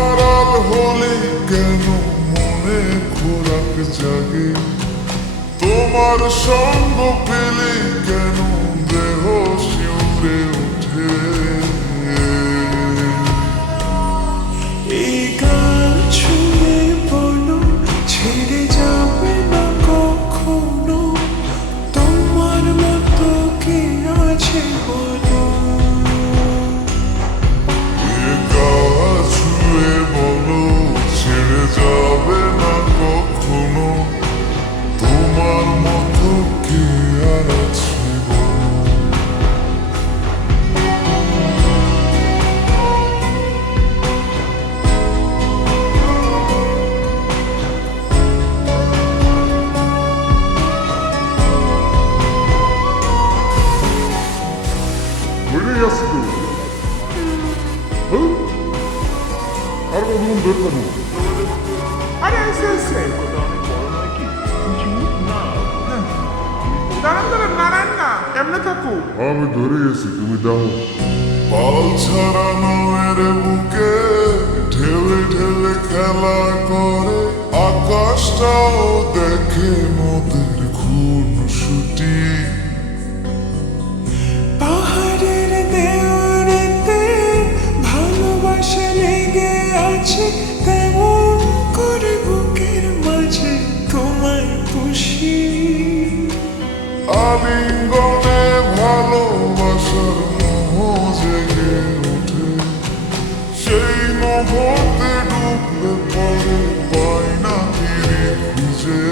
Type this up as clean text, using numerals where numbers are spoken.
আড়াল হলে কেন মনে খোরাক জাগে, তোমার সঙ্গ পেলে কেন দেহ শিউরে ওঠে। এই গান ছুঁয়ে বলো ছেড়ে যাবে না কখনো, তোমার মতো কে আছে বলো। এ গা ছুঁয়ে বলো ছেড়ে যাবে না কখনো, তোমার মতো কে আর আছে বলো। বেরিয়ে যাচ্ছি তো, হ্যাঁ? আর কতক্ষণ বের করবো? আরে এসে এসে দাঁড়ান দাঁড়ান নারায়ণ না এমনি থাকো। আমি ধরে গেছি, তুমি দাও। পাল ছাড়ানো এর বুকে ঢেলে ঢেলে খেলা করে, আকাশটাও দেখে মোদের খুন ছুটি। পাহাড়ের দেওয়ারেতে ভালোবাসা লেগে আছে, তেমন করে বুকের মাঝে তোমায় পুষি। আলিঙ্গনে ভালোবাসার মোহ জেগে ওঠে, সেই মুহূর্তে ডুবলে পরে পাই না তীরে খুঁজে।